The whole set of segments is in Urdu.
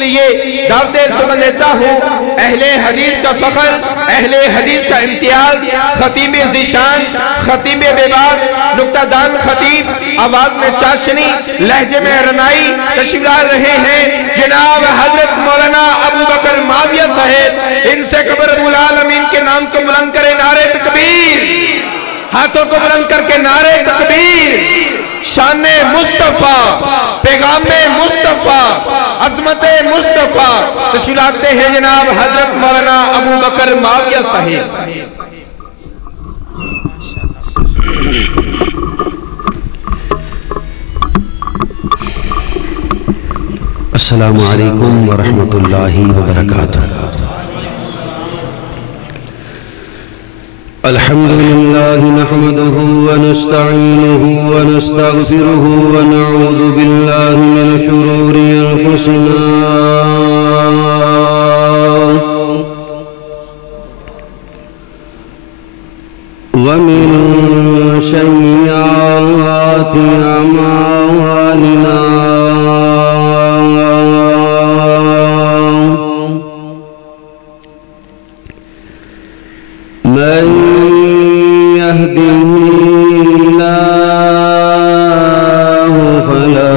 لیے دعوت سنن دیتا ہوں۔ اہل حدیث کا فخر، اہل حدیث کا امتیاز، خطیب ذیشان، خطیب بےباک، نکتہ دان خطیب، آواز میں چاشنی، لہجے میں رنائی تشریف لا رہے ہیں جناب حضرت مولانا ابو بکر معاویہ صاحب۔ ان سے قبر رب العالمین کے نام کو بلند کرے نعرہ تکبیر، ہاتھوں کو بلند کر کے نعرہ تکبیر۔ شان مصطفیٰ، پیغام مصطفیٰ، عظمت مصطفیٰ، تشریف لاتے ہیں جناب حضرت مولانا ابو بکر معاویہ صاحب۔ السلام علیکم ورحمۃ اللہ وبرکاتہ۔ الحمد لله نحمده ونستعينه ونستغفره ونعوذ بالله من شرور أنفسنا ومن سيئات أعمالنا من يهده الله فلا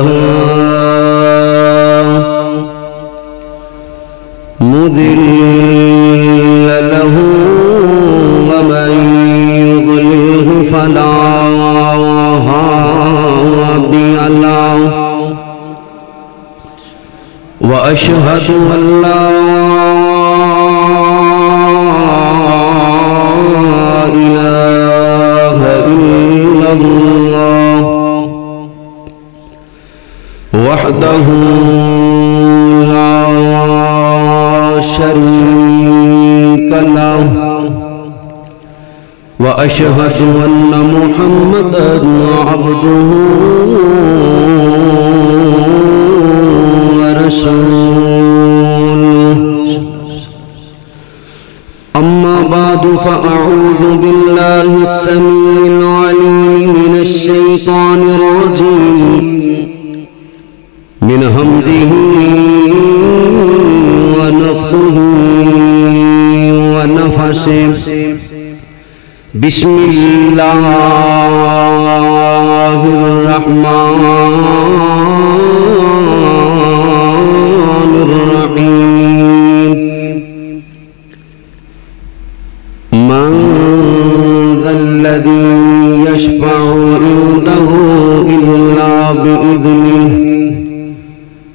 مضل له ومن يضلله فلا هادي له وأشهد أن لا وحده لا شريك له وأشهد أن محمدًا عبده ورسوله أما بعد فأعوذ بالله السميع العليم من الشيطان الرجيم من همزه ونفخه ونفسه بسم الله الرحمن الرحيم من ذا الذي يشفع عنده إلا بإذنه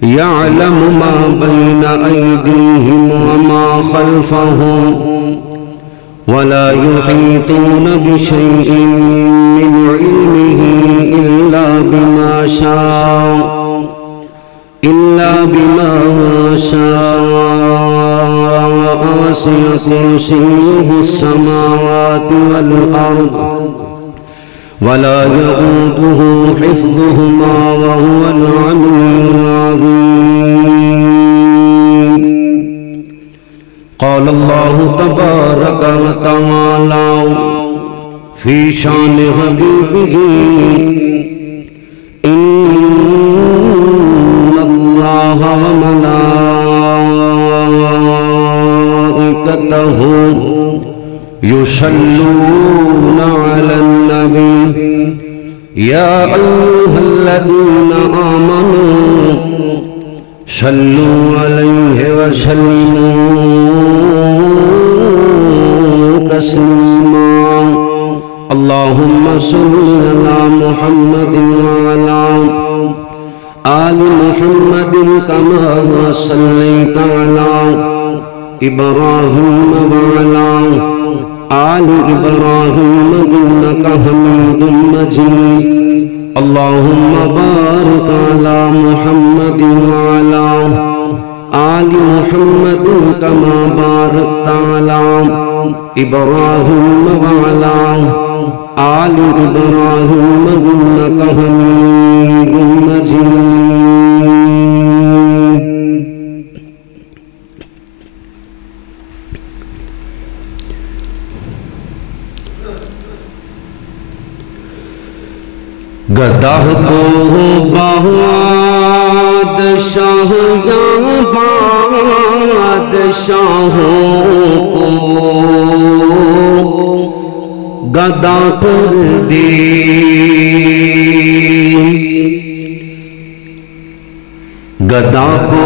يعلم ما بين أيديهم وما خلفهم ولا يحيطون بشيء من علمه إلا بما شاء وسع كرسيه السماوات والأرض ولا يؤوده حفظهما وهو العلي العظيم قال الله تبارك وتعالى في شان حبيبه إن الله وملائكته يصلون على النبي يا أيها الذين آمنوا صلوا عليه وسلموا تسليما اللهم صل على محمد وعلى آل محمد كما صليت على إبراهيم وعلى آل إبراهيم إنك حميد مجيد اللهم بارك على محمد وعلى آل محمد كما باركت على إبراهيم وعلى آل إبراهيم إنك حميد مجيد گدہ کو بادشاہ یا بادشاہوں کو گدا کر دے گدا کو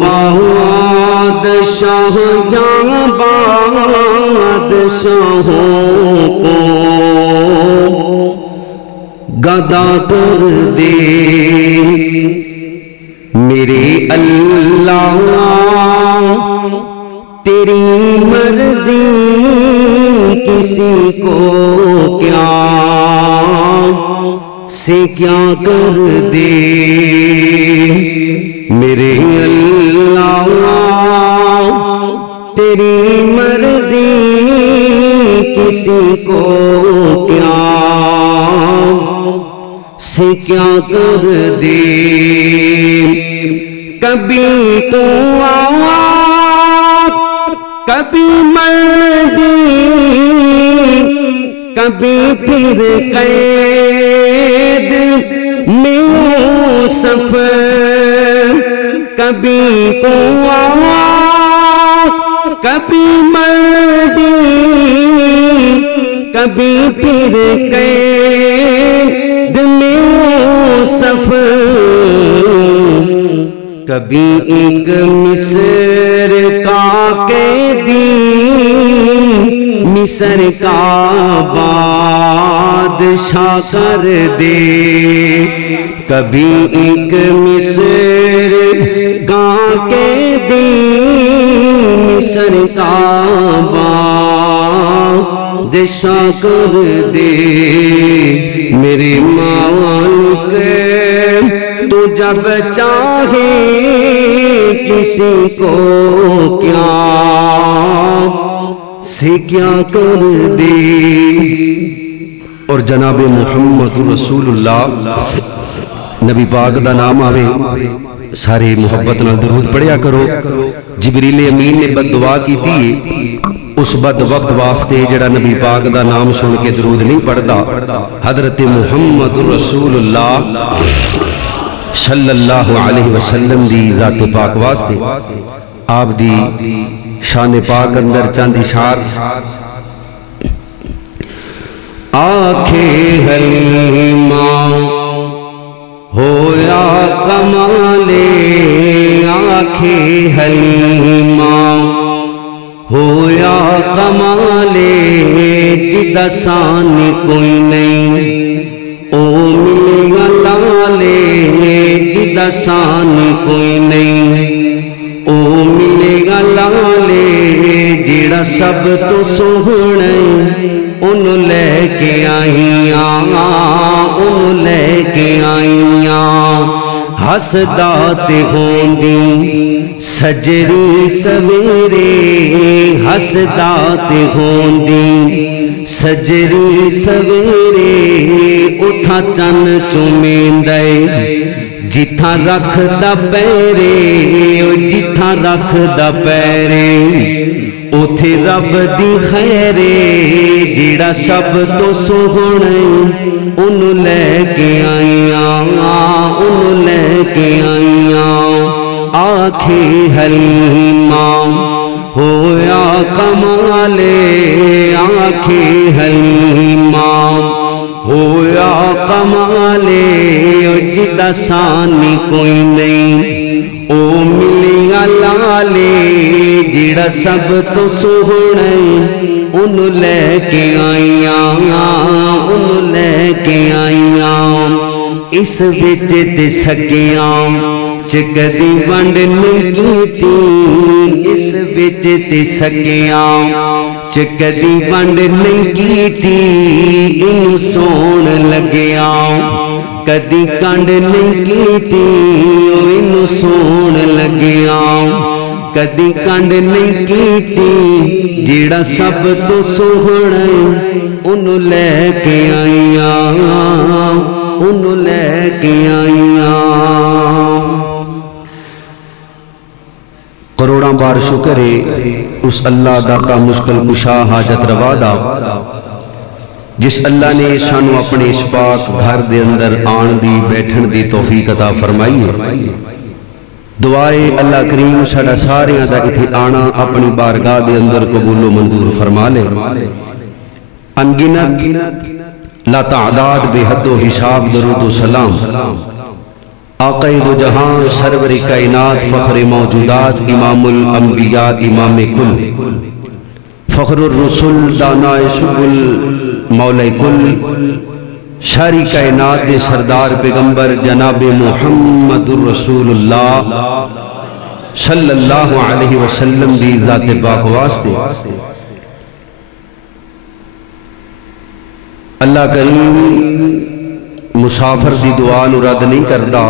بادشاہ یا بادشاہوں کو گدا کر دے میرے اللہ تیری مرضی کسی کو کیا سے کیا کر دے میرے اللہ تیری مرضی کسی کو کیا سے کیا کر دے کبھی تو آیا کبھی مردی کبھی پھر قید میں یوسف کبھی تو آیا کبھی مردی کبھی پھر قید میں یوسف کبھی ایک مصر کا قیدی مصر کا بادشاہ کر دے کبھی ایک مصر کا قیدی مصر کا بادشاہ کر دے میرے مالک تو جب چاہے کسی کو کیا سے کیا کر دے اور جناب محمد رسول اللہ نبی پاک دا نام آوے سارے محبت نال درود پڑھیا کرو جبریل امین نے بد دعا کی تھی اس بد وقت واسطے جڑا نبی پاک دا نام سن کے درود نہیں پڑھتا حضرت محمد رسول اللہ صلی اللہ علیہ وسلم دی ذات پاک واسطے آپ دی شان پاک اندر چاند اشار آنکھیں حلیمہ ہویا کمالے آنکھیں حلیمہ ہویا کمالے کی دسان کوئی نہیں او ملے گا لالے کی دسان کوئی نہیں او ملے گا لالے جیڑا سب تو سوہنے انہوں لے کے آئیاں انہوں لے کے آئیاں حسدات ہوندی سجری سویرے حسدات ہوندی سجری سویرے اٹھا چن چومیندے جتھا رکھ دا پیرے جتھا رکھ دا پیرے اوتھے رب دی خیرے جیڑا سب تو سوہنے انہوں لے کے آئیاں انہوں لے کے آئیاں آنکھیں حلیمہ ہویا کمالے آنکھیں حلیمہ ہویا کمالے جدا سانی کوئی نہیں او ملی گا لالے جیڑا سب تو سوہنے انہوں لے کے آئیاں انہوں لے کے آئیاں اس وچ تے سکیاں چکری ونڈ نہیں کیتی اس وچ تے سکیاں چکری ونڈ نہیں کیتی انہوں سون لگیا کدی کنڈ نہیں کیتی انہوں سون لگیا کدی کنڈ نہیں کیتی جیڑا سب تو سوہنے انہوں لے کے آئیاں انہوں لے کے آئیاں کروڑاں بار شکر ہے اس اللہ داتا مشکل کشا حاجت روا دا جس اللہ نے سانو اپنے اس پاک گھر دے اندر آن دی بیٹھن دی توفیق عطا فرمائی ہے دعائے اللہ کریم ساڈا ساریاں دا اتھے آنا اپنی بارگاہ دے اندر قبول و منظور فرما لے. انگنت لا تعداد بے حد و حساب درود و سلام آقا دو جہاں سرور کائنات فخر موجودات امام الانبیاء امام کل فخر الرسل دانائے سبل مولا کل شاری کائنات دے سردار پیغمبر جناب محمد الرسول اللہ صلی اللہ علیہ وسلم دی ذات پاک واسطے اللہ کریم مسافر دی دعا نو رد نہیں کردا.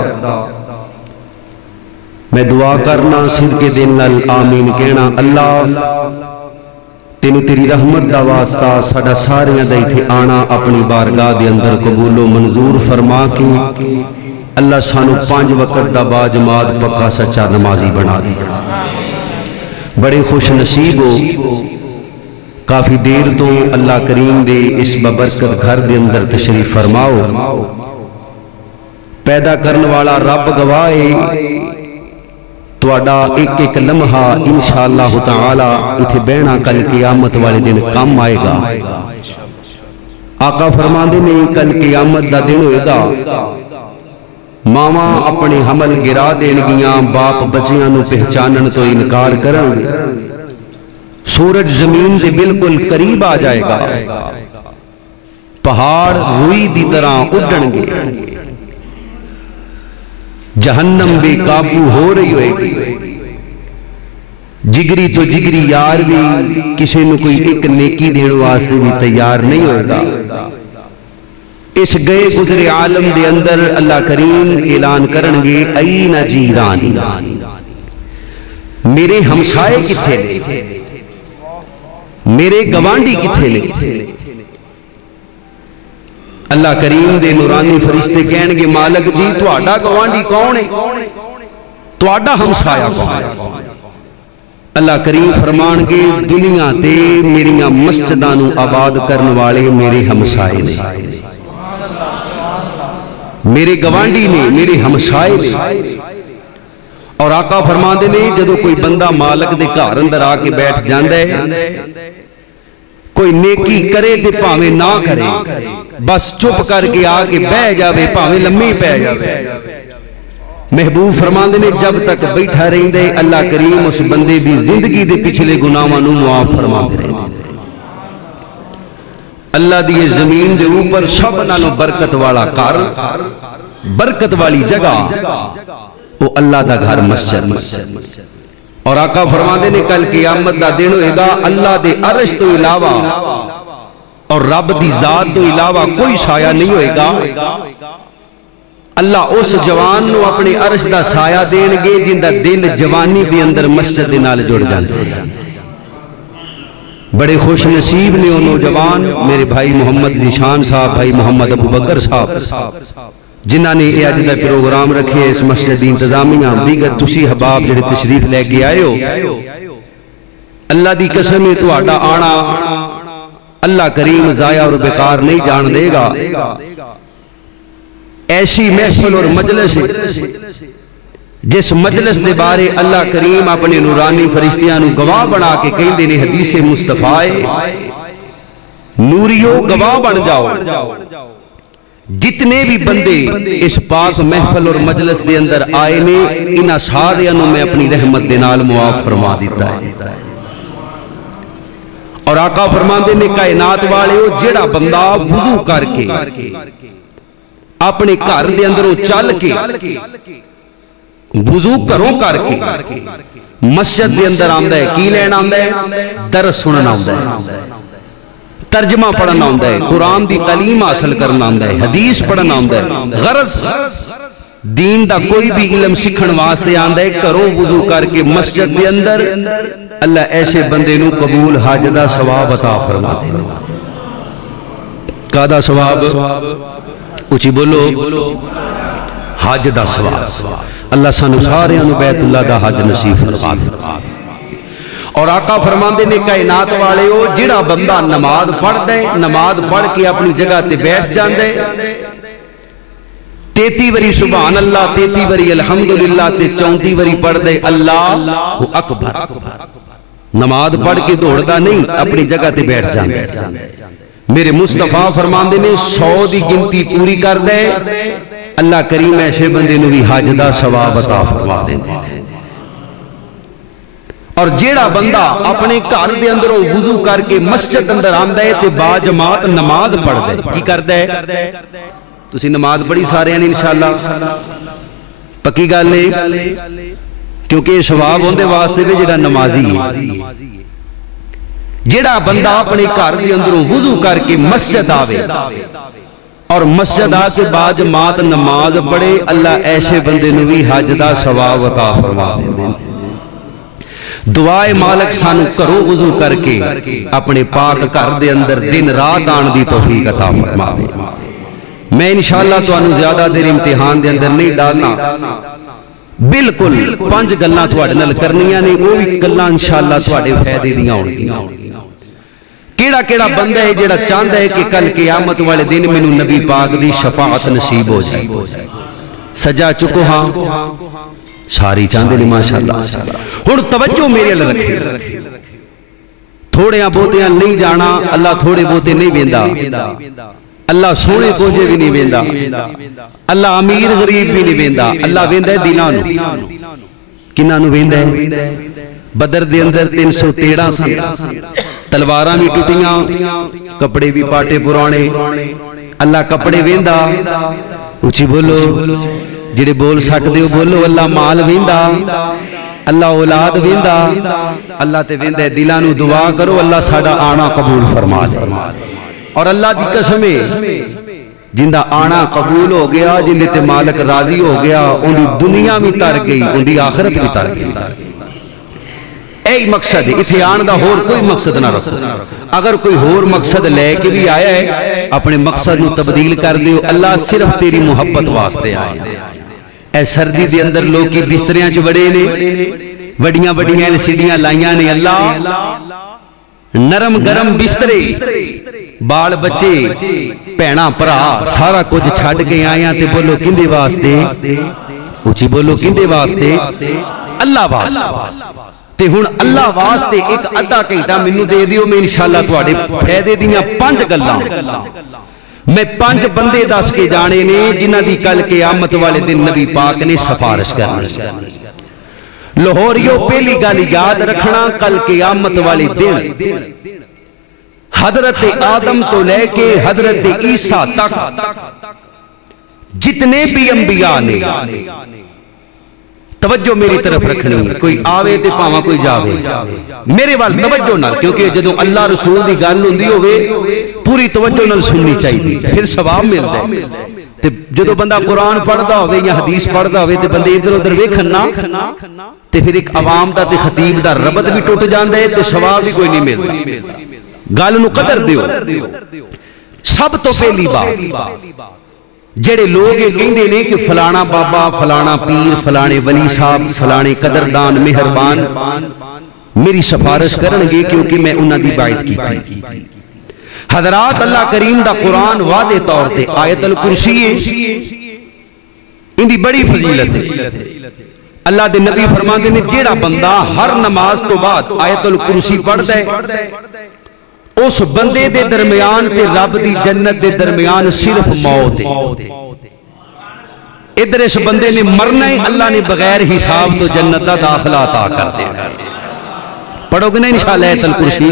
میں دعا کرنا صدق دل نال آمین کہنا. اللہ تینو تیری رحمت دا واسطہ ساڈا ساریاں دا ایتھے آنا اپنی بارگاہ دے اندر قبول و منظور فرما کے اللہ سانو 5 وقت دا با جماعت پکا سچا نمازی بنا دے. بڑے خوش نصیب ہو کافی دیر تو اللہ کریم دے اس ببرکت گھر دے اندر تشریف فرماؤ. پیدا کرن والا رب گواہے تواڈا ایک ایک لمحہ انشاءاللہ تعالی اتھے بہنا کل قیامت والے دن کام آئے گا. آقا فرماندے نے کل قیامت دا دن ہوئے گا ماما اپنے حمل گرا دین گیاں باپ بچیاں نو پہچانن تو انکار کرن گے. سورج زمین سے بالکل قریب آ جائے گا. پہاڑ روئی دی طرح اڈن گے. جہنم بے قابو ہو رہی ہوئے گی. جگری تو جگری یار بھی کسی نے کوئی ایک نیکی دین واسطے بھی تیار نہیں ہوئے گا. اس گئے گزرے عالم دے اندر اللہ کریم اعلان کرنگے این جیرانی میرے ہمسائے کتھے لے میرے گوانڈی کتھے لے. اللہ کریم دے نورانی فرشتے کہنگے مالک جی تواڈا گوانڈی کون ہے تواڈا ہمسایا کون ہے. اللہ کریم فرمانگے دنیا تے میریاں مسجدانو آباد کرن والے میرے ہمسائے نے میرے گوانڈی نے میرے ہمسائے نے. اور آقا فرماندے نے جدو کوئی بندہ مالک دے گھر اندر آ کے بیٹھ جاندے کوئی نیکی کرے تے پاویں نہ کرے بس چپ کر کے آ کے بہ جاوے پاویں لمحے پہ جاوے. محبوب فرماندے نے جب تک بیٹھا رہندے اللہ کریم اس بندے دی زندگی دے پچھلے گناہاں نو معاف فرماندے رہندے. اللہ دی زمین دے اوپر سب نالوں برکت والا گھر برکت والی جگہ وہ اللہ دا گھر مسجد. اور آقا فرماندے نے کل قیامت دا دن ہوئے گا اللہ دے عرش تو علاوہ اور رب دی ذات تو علاوہ کوئی سایہ نہیں ہوئے گا. اللہ اس جوان نو اپنے عرش دا سایہ دین گے جن دا دل جوانی دے اندر مسجد دے نال جڑ جاندے. بڑے خوش نصیب نے انہوں جوان میرے بھائی محمد ذیشان صاحب بھائی محمد ابو بکر صاحب جنہ نے یہ اج دا پروگرام رکھے اس مسجد دی انتظامیہ دیگر تسی حباب جڑے تشریف لے کے آئے ہو. اللہ دی قسم ہے تواڈا آنا اللہ کریم ضائع اور بیکار نہیں جان دے گا. ایسی محفل اور مجلس جس مجلس دے بارے اللہ کریم اپنے نورانی فرشتیاں نو گواہ بنا کے کہندے نے حدیث مصطفی نوریو گواہ بن جاؤ. جتنے بھی بندے اس پاک محفل اور مجلس دے اندر آئے نے انہاں ساریاں نو میں اپنی رحمت دے نال معاف فرما دیتا ہے. اور آقا فرماندے نے کائنات والے ہو جڑا بندہ وضو کر کے اپنے گھر دے اندروں چل کے وضو کروں کر کے مسجد دے اندر آمدہ ہے کی لینا آمدہ ہے درس سننا آمدہ ہے ترجمہ پڑھنا آمدہ ہے قرآن دی تعلیم حاصل کرنا آمدہ ہے حدیث پڑھنا آمدہ ہے غرض دین دا کوئی بھی علم سکھن واسطے آمدہ ہے کروں وضو کر کے مسجد دے اندر اللہ ایسے بندے نو قبول حج دا ثواب عطا فرما دے. کادا ثواب اچھی بولو حج دا ثواب. اللہ سانو سارے انو بیت اللہ دا حج نصیب فرما دے. اور آقا فرماندے نے کائنات والے ہو جڑا بندہ نماز پڑھ دے نماز پڑھ کے اپنی جگہ تے بیٹھ جاندے 33 وری سبحان اللہ 33 وری الحمدللہ تے 34 وری پڑھ دے اللہ اکبر نماز پڑھ کے دوڑدا نہیں اپنی جگہ تے بیٹھ جاندا میرے مصطفیٰ فرماندے نے 100 دی گنتی پوری کر دے اللہ کریم ایسے بندے نو بھی حج دا ثواب عطا فرما دیندے اور جیڑا بندہ اپنے گھر دے اندروں وضو کر کے مسجد اندر آندا ہے تے با جماعت نماز پڑھ دے کی کردا ہے تسی نماز پڑھی سارے نے انشاءاللہ پکی گل ہے کیونکہ یہ ثواب ہوندے واسطے بھی جڑا نمازی ہے جڑا بندہ اپنے گھر دے اندروں وضو کر کے مسجد آوے اور مسجد آ کے با جماعت نماز پڑھے اللہ ایسے بندے نو بھی حج دا ثواب عطا فرما دے دعائے مالک سانو کرو وضو کر کے اپنے پاک گھر دے اندر دن رات آن دی توفیق عطا فرما دے میں انشاءاللہ تو انو زیادہ دیر امتحان دے اندر نہیں ڈالنا بالکل 5 گلاں تواڈے نال کرنیاں نے وہ بھی گلاں انشاءاللہ تواڈے فائدے دیاں ہون گیاں کیڑا کیڑا بندہ ہے جڑا چاہندا ہے کہ کل قیامت والے دن مینوں نبی پاک دی شفاعت نصیب ہو جائے سجا چکو ہاں ساری چاہندے نے ماشاءاللہ ہن توجہ میرے ال رکھے تھوڑیاں بہتیاں نہیں جانا اللہ تھوڑے بہتے نہیں ویندا اللہ سونے کوجے بھی نہیں ویندا اللہ امیر غریب بھی نہیں ویندا اللہ ویندا ہے دلاں نو کناں نو ویندا ہے بدر دے اندر 313 سن تلواراں بھی ٹوٹیاں کپڑے بھی پاٹے پرانے اللہ کپڑے ویندا اونچی بولو جڑے بول سکدے ہو بولو اللہ مال ویندا اللہ اولاد ویندا اللہ تے ویندا ہے دلاں نو دعا کرو اللہ ساڈا آنا قبول فرما دے اور اللہ دی قسم ہے جندہ آنا قبول ہو گیا جندے تے مالک راضی ہو گیا ان دی دنیا بھی تر گئی ان دی آخرت بھی تر گئی اے مقصد ہے اتھے آن دا ہور کوئی مقصد نہ رکھو اگر کوئی ہور مقصد لے کے بھی آیا ہے اپنے مقصد نو تبدیل کر دیو اللہ صرف تیری محبت واسطے آئے اے سردی دے اندر لوگ کی بستریاں چ بڑے نے وڈیاں وڈیاں LCDیاں لائیاں نے اللہ نرم گرم بسترے بال بچے پینا پرا سارا کچھ چھڑ کے آیا تے بولو کندے واسطے اونچی بولو کندے واسطے اللہ واسطے تے ہن اللہ واسطے ایک ادھا گھنٹہ مینوں دے دیو میں انشاءاللہ تواڈے فائدے دیاں 5 گلاں میں 5 بندے دس کے جانے نے جنہاں دی کل قیامت والے دن نبی پاک نے سفارش کرنی لاہوریو پہلی گل یاد رکھنا کل قیامت والے دن حضرت آدم تو لے کے حضرت عیسیٰ تک جتنے بھی انبیاء نے توجہ میری طرف رکھنی کوئی آوے تے پاواں کوئی جاوے میرے وال توجہ نہ کیونکہ جدوں اللہ رسول دی گل ہوندی ہوے پوری توجہ نال سننی چاہیے پھر ثواب ملدا ہے تے جدوں بندہ قرآن پڑھدا ہوے یا حدیث پڑھدا ہوے تے بندے ادھر ادھر ویکھن نا تے پھر ایک عوام دا تے خطیب دا ربط بھی ٹوٹ جاندا ہے تے ثواب بھی کوئی نہیں ملدا گل نو قدر دیو سب تو پہلی بات جڑے لوگ یہ کہندے نے کہ فلانا بابا فلانا پیر فلانے ولی صاحب فلانے قدردان مہربان میری سفارش کرنگے کیونکہ میں انہاں دی بیعت کیتی حضرات اللہ کریم دا قرآن واضح طور تے آیت الکرسی ان دی بڑی فضیلت ہے اللہ دے نبی فرماندے نے جیڑا بندہ ہر نماز تو بعد آیت الکرسی پڑھ دے اس بندے دے درمیان تے رب دی جنت دے درمیان صرف موت ہے ادھر اس بندے نے مرنا ہی اللہ نے بغیر حساب تو جنت دا داخلہ عطا کر دے پڑھو گے نا انشاءاللہ آیت الکرسی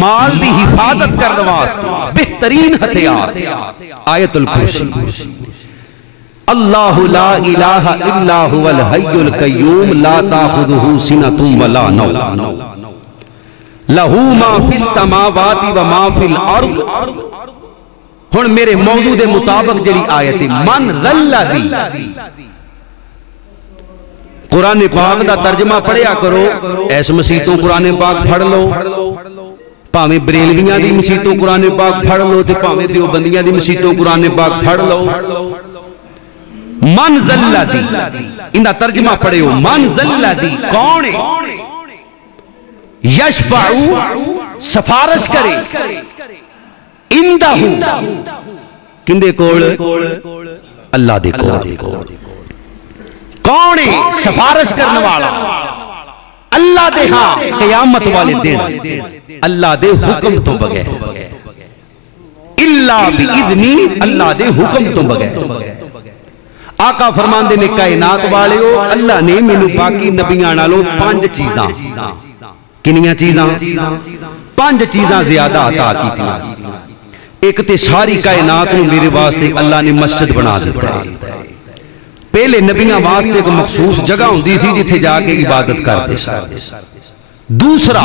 مال دی حفاظت کر واسطے بہترین ہتھیار آیت الکرسی اللہ لا الہ الا هو الحی القیوم لا تاخذہ سنۃ ولا نوم لہو ما فی السماوات و ما فی الارض ہن میرے موضوع دے مطابق جڑی آیت من ذلذی قرآن پاک دا ترجمہ پڑھیا کرو ایس مسیتوں قرآن پاک پڑھ لو پاویں بریلویاں دی مسیتوں قرآن پاک پڑھ لو تے پاویں دیوبندیاں دی مسیتوں قرآن پاک پڑھ لو من ذلذی انہا ترجمہ پڑھے ہو من ذلذی کون ہے یشفعو سفارش کرے اندہو کندے کول اللہ دے کول کون ہے سفارش کرنے والا اللہ دے ہاں قیامت والے دن اللہ دے حکم تو بغیر اللہ بِإِذْنِ اللہ دے حکم تو بغیر آقا فرماندے نے کائنات والے ہو اللہ نے مینوں باقی نبیاں نالوں 5 چیزاں کنیاں چیزاں 5 چیزاں زیادہ عطا کیتیاں ایک تے ساری کائنات نوں میرے واسطے اللہ نے مسجد بنا دیتا ہے پہلے نبیاں واسطے ایک مخصوص جگہ ہوندی سی جتھے جا کے عبادت کرتے دوسرا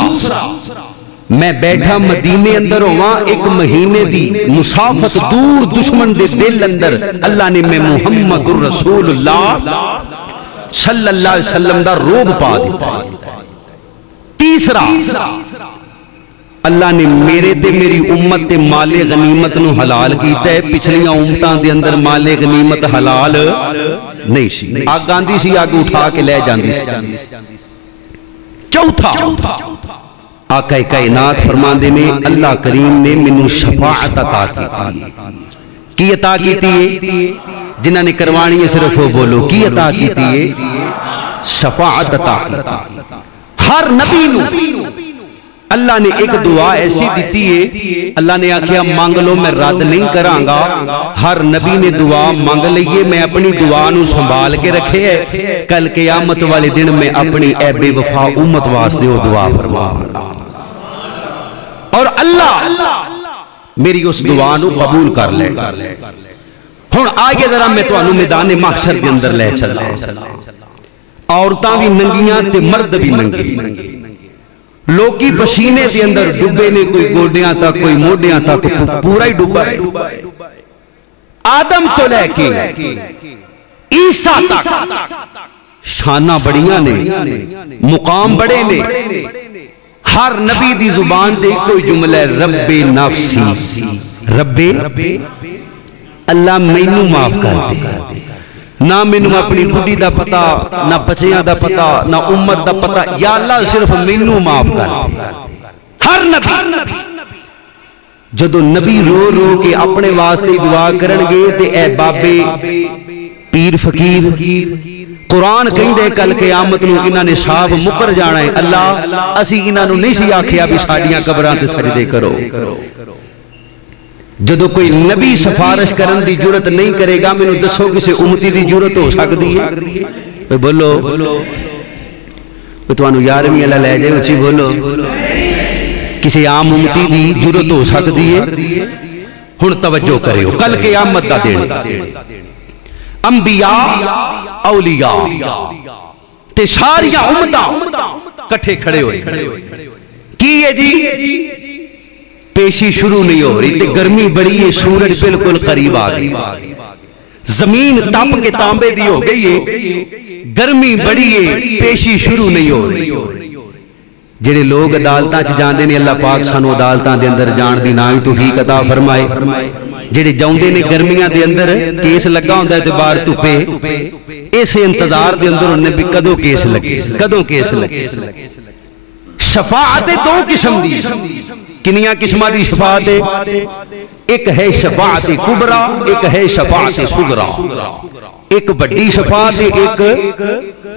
میں بیٹھا مدینے اندر ہوا 1 مہینے دی مسافت دور دشمن دے دل اندر اللہ نے میں محمد الرسول اللہ صلی اللہ علیہ وسلم دا روب پا دیتا تیسرا اللہ نے میرے تے میری امت تے مال غنیمت نو حلال کیتا ہے پچھلیاں امتاں دے اندر مال غنیمت حلال نہیں سی آگ آندی سی آگ اٹھا کے لے جاندی سی چوتھا آقا کائنات فرماندے نے اللہ کریم نے منو شفاعت عطا کی عطا کیتی ہے جنہاں نے کروانی ہے صرف وہ بولو کی عطا کیتی ہے شفاعت عطا کیتی ہر نبی نو اللہ نے ایک دعا ایسی دیتی ہے اللہ نے آکھیا مانگ لو میں رد نہیں کرانگا ہر نبی نے دعا مانگ لئیے میں اپنی دعا نو سنبھال کے رکھے ہے کل قیامت والے دن میں اپنی اے بے وفا امت واسطے وہ دعا فرماؤں اور اللہ میری اس دعا نو قبول کر لے ہن آگے ذرا میں تانوں میدان محشر کے اندر لے چلا عورتاں بھی ننگیاں تے مرد بھی ننگے لوکی پسینے دے اندر ڈبے نے کوئی گوڈیاں تک کوئی موڈیاں تک پورا ہی ڈبا ہے آدم تو لے کے عیسیٰ تک شانہ بڑیاں نے مقام بڑے نے ہر نبی دی زبان دے کوئی جملہ رب نفسی رب اللہ مینوں معاف کر دے نہ مینوں اپنی بڈی دا پتا نہ بچیاں دا پتا نہ امت دا پتا یا اللہ صرف مینوں معاف کر دے ہر نبی جدو نبی رو رو کے اپنے واسطے دعا کرن گے تے اے بابے پیر فقیر قرآن کہیں دے کل قیامت نو انہاں نے صاحب مکر جانا ہے اللہ اسی انہاں نو نہیں سی آکھیا بھی ساڈیاں قبراں تے سجدے کرو جدو کوئی نبی سفارش کرن دی جرت نہیں کرے گا میں نے دسو کسی امتی دی جرت ہو سکتی ہے بولو تو انہوں یارویں اللہ لے جائے اچھی بولو کسی عام امتی دی جرت ہو سکتی ہے ہن توجہ کرے ہو کل قیامت دا دین انبیاء اولیاء تے ساریاں امتاں کٹھے کھڑے ہوئے کی ہے جی پیشی شروع نہیں ہو رہی تے گرمی بڑی ہے سورج بالکل قریب آ گئی زمین تپ کے تانبے دی ہو گئی ہے گرمی بڑی ہے پیشی شروع نہیں ہو رہی جڑے لوگ عدالتاں چ جاندے نے اللہ پاک سانو عدالتاں دے اندر جان دی نہ توفیق عطا فرمائے جڑے جاندے نے گرمیاں دے اندر کیس لگا ہوندا ہے تے باہر دھوپے اس انتظار دے اندر انہیں بھی کدوں کیس لگے کدوں کیس لگے شفاعت دو قسم دی کنیاں قسمہ دی شفاعت ایک ہے شفاعت کبرا ایک ہے شفاعت صغرا ایک بڑی شفاعت ایک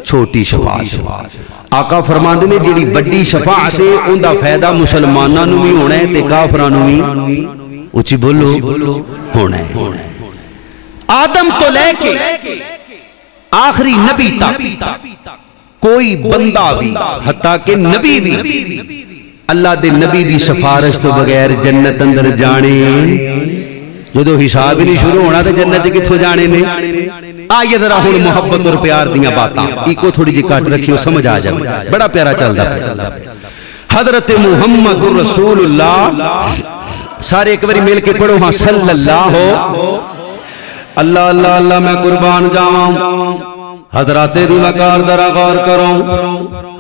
چھوٹی شفاعت آقا فرماندے نے جڑی بڑی شفاعت ہے ان دا فائدہ مسلماناں نوں بھی ہونا ہے تے کافراں نوں بھی اچھی بولو ہونا ہے آدم تو لے کے آخری نبی تک کوئی بندہ بھی حتیٰ کہ نبی بھی اللہ دے نبی دی سفارش تو بغیر جنت اندر جانے جدو حساب ہی نہیں شروع ہونا تو جنت کتھوں جانے نے آئیے ذرا ہن محبت اور پیار دیاں باتاں ایکو تھوڑی جی کاٹ رکھیو سمجھ آ جائے بڑا پیارا چلدا حضرت محمد رسول اللہ سارے ایک باری مل کے پڑھو ہاں صلی اللہ ہو اللہ اللہ اللہ میں قربان جاؤں حضرات دلکار درہ غور کرو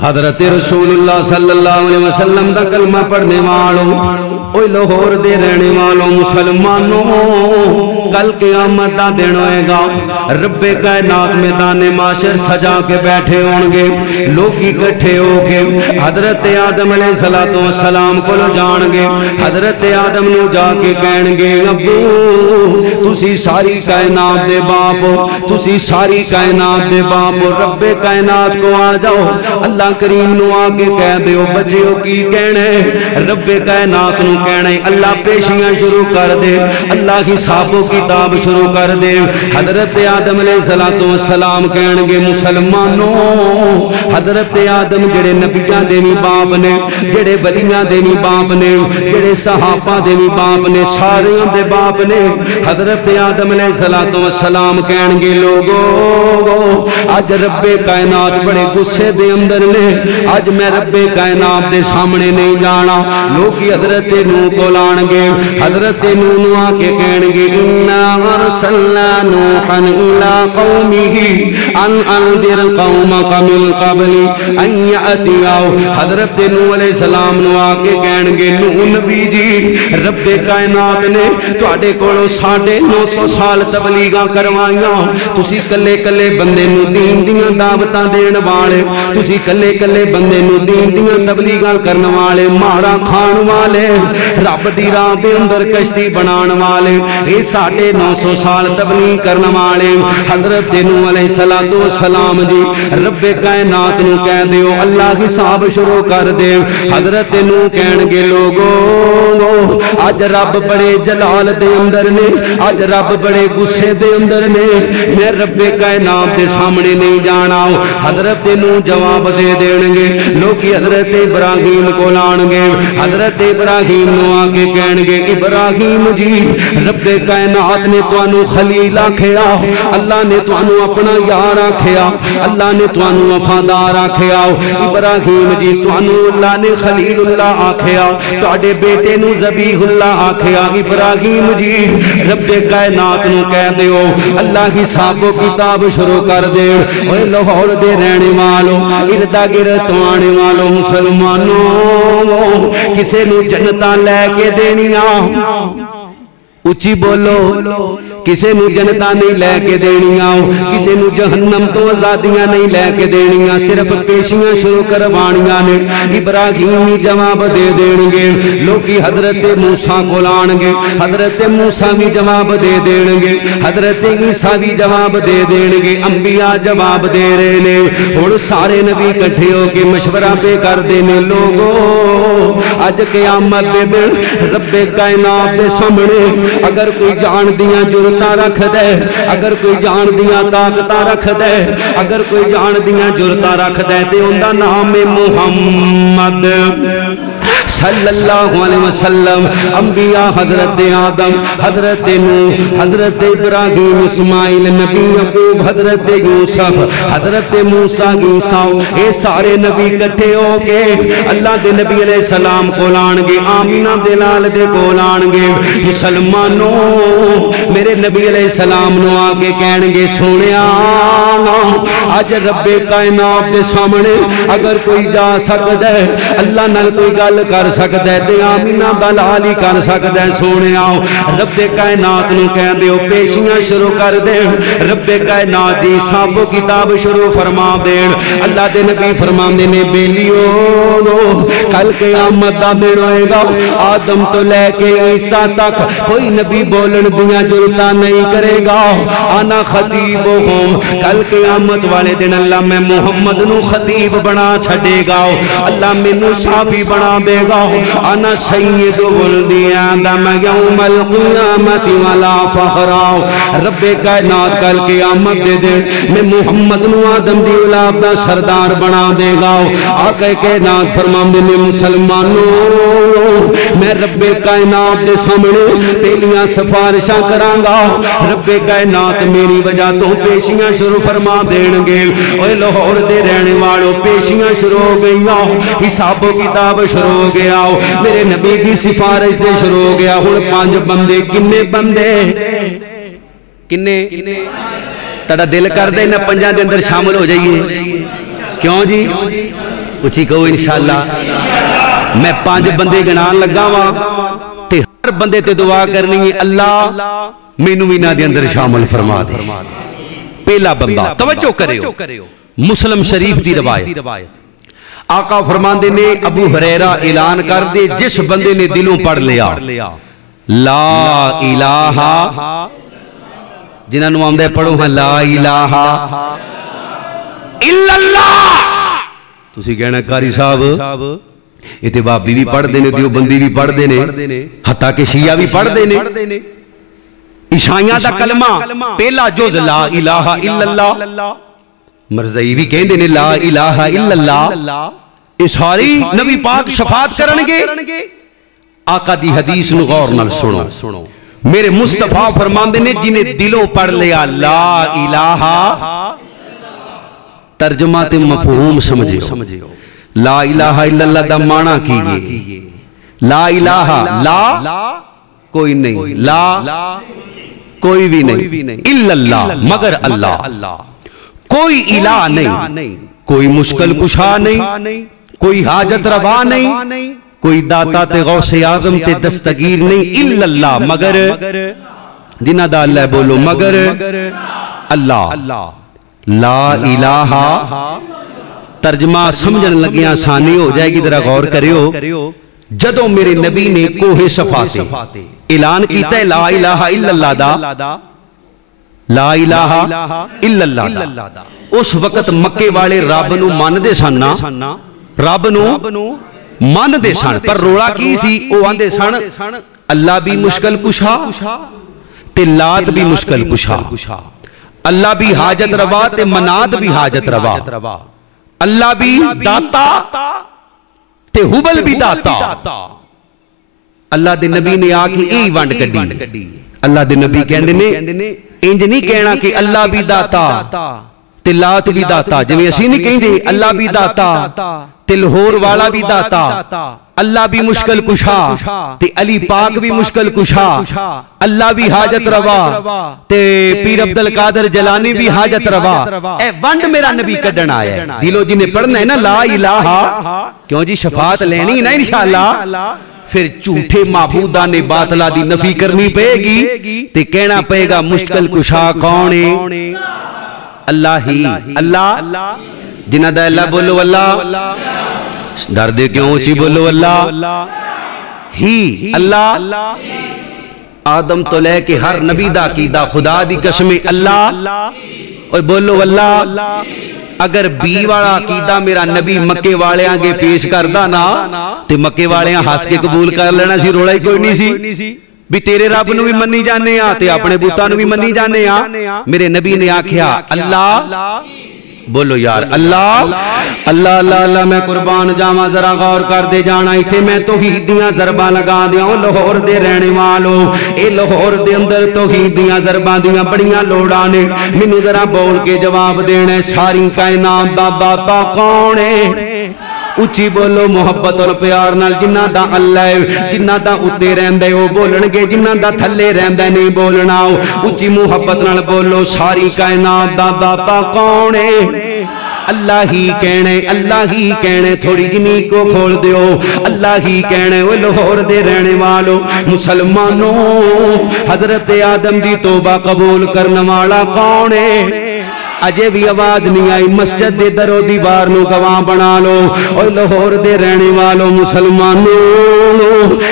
حضرت رسول اللہ صلی اللہ علیہ وسلم دا کلمہ پڑھنے والوں اوہ لاہور دے رہنے والوں مسلمانوں کل قیامت دا دن ہوئے گا رب کائنات میدان معاشر سجا کے بیٹھے ہونگے لوگ اکٹھے ہو کے حضرت آدم علیہ السلام کو لو جانگے حضرت آدم نو جا کے کہنگے ابو تسی ساری کائنات دے باپ تسی ساری کائنات دے باپ رب کائنات کو آ جاؤ اللہ کریم نو آگے کہہ دیو بچیو کی کہنے رب کائنات نو کہنے اللہ پیشیاں شروع کر دے اللہ حساب و کتاب شروع کر دے حضرت آدم علیہ السلام کہنگے مسلمانوں حضرت آدم جڑے نبیاں دے بھی باپ نے جڑے ولیاں دے بھی باپ نے جڑے صحابہ دے بھی باپ نے ساریاں دے باپ نے حضرت آدم علیہ السلام کہنگے لوگو آج رب کائنات بڑے غصے دے اندر نے آج میں رب کائنات دے سامنے نہیں جانا لوگ حضرت نو کو لانگے حضرت نو آ کے کہنگے اِنَّا أَرْسَلْنَا نُوحًا إِلَىٰ قَوْمِهِ أَنْ أَنذِرْ قَوْمَكَ مِنْ قَبْلِ أَنْ يَأْتِيَهُمْ حضرت نو علیہ السلام نو آ کے کہنگے نو نبی جی رب کائنات نے تواڈے کولوں 950 سال تبلیغاں کروائیاں تسی کلے کلے بندے نو دین دیاں دعوتاں دین والے تسی کلے کلے بندے نو دین دیاں تبلیغاں کرن والے مارا کھان والے رب دی راہ دے اندر کشتی بنان والے اے 950 سال تبلیغ کرن والے حضرت نو علیہ السلام جی رب کائنات نو کہہ دیو اللہ حساب شروع کر دے حضرت نو کہنگے لوگو آج رب بڑے جلال دے اندر نے آج رب بڑے غصے دے اندر نے میں رب کائنات دے سامنے نہیں جانا حضرت نو جواب دے دینگے لوکی حضرت ابراہیم کو لانگے حضرت ابراہیم نو آگے کہنگے ابراہیم جی رب کائنات نے توانو خلیل آکھیا اللہ نے توانو اپنا یار آکھیا اللہ نے توانو وفادار آکھیا ابراہیم جی توانو اللہ نے خلیل اللہ آکھیا تو آڈے بیٹے نو ذبیح اللہ آکھیا ابراہیم جی رب کائنات نو کہہ دیو اللہ حساب و کتاب شروع کر دے اوہ لاہور دے رہنے والوں اردا گرد آنے والوں مسلمانوں کسے نو جنتاں لے کے دینیاں اچھی بولو کسے نو جنتا نہیں لے کے دینیاں کسے نو جہنم تو آزادیاں نہیں لے کے دینیاں صرف پیشیاں شروع کروانیاں نے ابراہیمی جواب دے دینگے لوکی حضرت موسیٰ کو لانگے حضرت موسیٰ بھی جواب دے دینگے حضرت عیسیٰ بھی جواب دے دینگے انبیاء جواب دے رہے نے اور سارے نبی کٹھے ہو کے مشورہ پہ کر دینے لوگو آج قیامت دے دن رب کائنات دے سامنے اگر کوئی جان دیاں جرتاں رکھ دے اگر کوئی جان دیاں طاقتاں رکھ دے اگر کوئی جان دیاں جرتاں رکھ دے تے اوندا نام محمد صلی اللہ علیہ وسلم انبیاء حضرت آدم حضرت نوح حضرت ابراہیم اسماعیل نبی یعقوب حضرت یوسف حضرت موسیٰ عیسیٰ اے سارے نبی کٹھے ہو کے اللہ دے نبی علیہ السلام کو لانگے آمینہ دلال دے کو لانگے مسلمانوں میرے نبی علیہ السلام نو آگے کہنگے سونے آنا آج رب کائنات دے سامنے اگر کوئی جا سکتا ہے اللہ نال کوئی گل کر سکتا ہے تے آمینہ دلالی کر سکتا ہے سونے آؤ رب کائنات نو کہہ دیو پیشیاں شروع کر دے رب کائنات دی حساب و کتاب شروع فرما دے اللہ دے نبی فرما دے نے بیلیو کل قیامت دا دن ہوئے گا آدم تو لے کے عیسیٰ تک کوئی نبی بولن دیاں جرتا نہیں کرے گا آنا خطیبہم کل قیامت والے دن اللہ میں محمد نو خطیب بنا چھڑے گا اللہ میں نو شافی بنا دے گا انا سید ولدی آدم یوم القیامت ولا فخراؤ رب کائنات کل قیامت دے دے میں محمد نو آدم دی اولاد دا سردار بنا دے گا آقا کائنات فرمان دے میں مسلمانوں میں رب کائنات دے سامنے تیلیاں سفارشاں کرانگا رب کائنات میری وجہ تو پیشیاں شروع فرما دینگے اوہ لاہور دے رہنے والوں پیشیاں شروع ہو گئیاں حساب و کتاب شروع ہو گیا میرے نبی کی سفارش دے شروع ہو گیا ہون 5 بندے کنے بندے کنے تڑا دل کر دے نہ 5 دے اندر شامل ہو جائیے کیوں جی اچھی کہو انشاءاللہ میں 5 بندے گنان لگا ہوا تے ہر بندے تے دعا کرنی ہے اللہ مینوں بھی انہاں دے اندر شامل فرما دے پہلا بندہ توجہ کریو مسلم شریف دی روایت آقا فرماندے نے ابو ہریرہ اعلان کر دے جس بندے نے دلوں پڑھ لیا لا الہ جنہاں نو آمدے پڑھو ہاں لا الہ الا اللہ تسی کہنا قاری صاحب اتبابی بھی پڑھ دینے دیوبندی بھی پڑھ دینے حتیٰ کہ شیعہ بھی پڑھ دینے عیسائیاں دا کلمہ پہلا جز لا الہ الا اللہ مرزائی بھی کہیں دینے لا الہ الا اللہ اس ساری نبی پاک شفاعت کرنگے آقا دی حدیث نو غور نال سنو میرے مصطفیٰ فرماندے نے جنہیں دلوں پڑھ لیا لا الہ ترجمہ تے مفہوم سمجھو لا الہ الا اللہ دا معنی کیجئے لا الہ لا کوئی نہیں لا کوئی بھی نہیں الا اللہ مگر اللہ کوئی الہ نہیں کوئی مشکل کشا نہیں کوئی حاجت روا نہیں کوئی داتا تے غوث اعظم تے دستگیر نہیں الا اللہ مگر جنہ دا اللہ بولو مگر اللہ لا الہ ترجمہ سمجھن لگیاں آسانی ہو جائے گی ذرا غور کریو جدوں میرے نبی نے کوہ صفا تے اعلان کیتا ہے لا الہ الا اللہ دا لا الہ الا اللہ دا اس وقت مکے والے رب نو مان دے سن رب نو مان دے سن پر روڑا کی سی او آندے سن اللہ بھی مشکل کشا تے لات بھی مشکل کشا اللہ بھی حاجت روا تے منات بھی حاجت روا اللہ بھی داتا تے حبل بھی داتا اللہ دے نبی نے آکے ای وانڈ کڈی اللہ دے نبی کہندے نے انج نہیں کہنا کہ اللہ بھی داتا تے لات بھی داتا جنہیں اسی نہیں کہیں دے اللہ بھی داتا تے لاہور والا بھی داتا اللہ بھی مشکل کشا تے علی پاک بھی مشکل کشا اللہ بھی حاجت روا تے پیر عبدالقادر جلانی بھی حاجت روا اے ونڈ میرا نبی کڈن آیا ہے دلو جنہیں پڑھنا ہے نا لا الہ کیوں جی شفاعت لینی نا انشاءاللہ پھر جھوٹے معبودہ نے باطلہ دی نفی کرنی پہے گی تے کہنا پہے گا مشکل کشا کونے اللہ ہی اللہ جنہ دا اللہ بولو اللہ ڈر دے کیوں اچھی بولو اللہ ہی اللہ آدم تو لے کے ہر نبی دا کی دا خدا دی قسم اللہ اور بولو اللہ اگر بی والا عقیدہ میرا نبی مکے والے آنگے پیش کردہ نا تے مکے والے ہاس کے قبول کر لینا سی روڑا ہی کوئی نہیں سی بھی تیرے رب نو بھی منی جانے تے اپنے بوتا نو بھی منی جانے میرے نبی نے آکھیا اللہ بولو یار اللہ اللہ اللہ اللہ میں قربان جاما ذرا غور کر دے جانا ایتھے میں توحیدیاں ضرباں لگا دیاں لاہور دے رہنے والو اے لاہور دے اندر توحیدیاں ضرباں دیاں بڑیاں لوڑاں نے مینوں ذرا بول کے جواب دینا ساری کائنات دا باپا کون ہے اچھی بولو محبت اور پیار نال جنہ دا اللہ ہے جنہ دا اتے رہندے وہ بولن گے جنہ دا تھلے رہندے نہیں بولنا اچھی محبت نال بولو ساری کائنات دا باپا کون ہے اللہ ہی کہنے تھوڑی جنی کو کھول دیو اللہ ہی کہنے وہ لاہور دے رہنے والو مسلمانوں حضرت آدم دی توبہ قبول کرنے والا کون ہے اجے بھی آواز نہیں آئی مسجد دے در و دیوار نو گواہ بنا لو اور لاہور دے رہنے والوں مسلمانوں